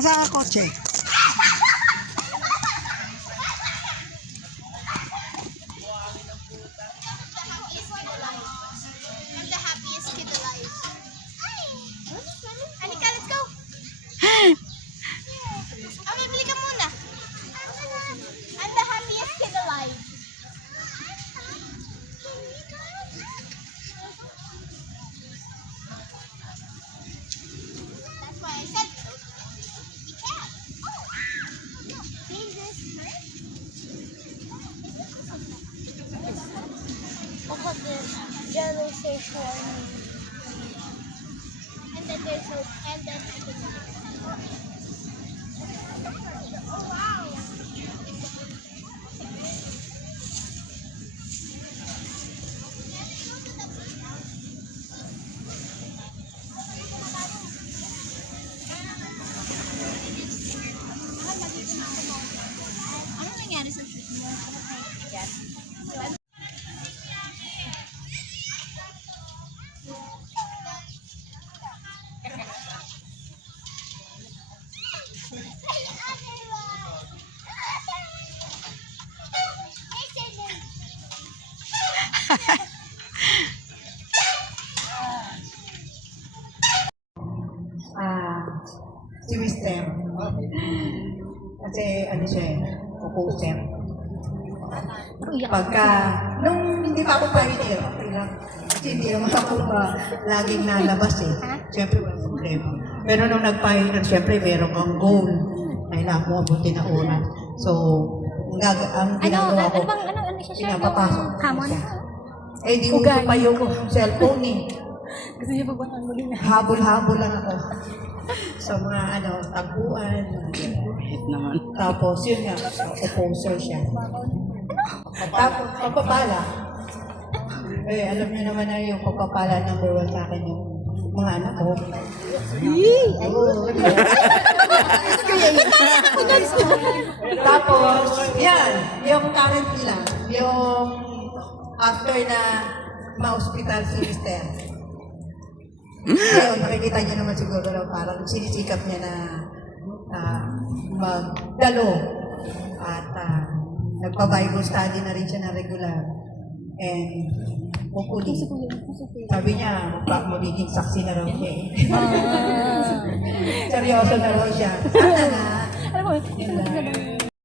Nasa kotse. I'm the happiest kid alive. Halika, let's go. Bibili ka muna. I'm the happiest kid alive. That's why I said so. We can't. Dangerous bird? Look at this jellyfish warning. And then there's no, and then I can. Oh wow! Ano nangyari sa shoot mo? Yes. Si Mister. Kasi ano siya eh, opposer. Pagka, nung hindi pa ako pioneer, okay lang. Kasi hindi naman ako laging nalabas eh. Siyempre, walang problema. Pero nung nag-pioneer, siyempre, meron kang goal. Kailangan mo abutin na oras. So, ang ginagawa ko, pinapapasok ko siya. Eh, di uso pa yung cellphone eh. Gusto niyo ba ang muli na? Habol-habol lang ako. Sa mga taguan. Naman. Tapos yun nga, opposer siya. Tapos, pagpapala. Eh, alam niyo naman na yung pagpapala number 1 sa akin yung mga anak ko. Tapos, yan, yung currently lang, yung after na ma-hospital si Mister. Ngayon, nakikita niyo naman siguro na parang sinisikap niya na magdalo at nagpa-Bible study na rin siya na regular. And hopefully, sabi niya, magiging saksi na raw siya eh. Seryoso na raw siya. Sana na. Alam mo, Yun lang.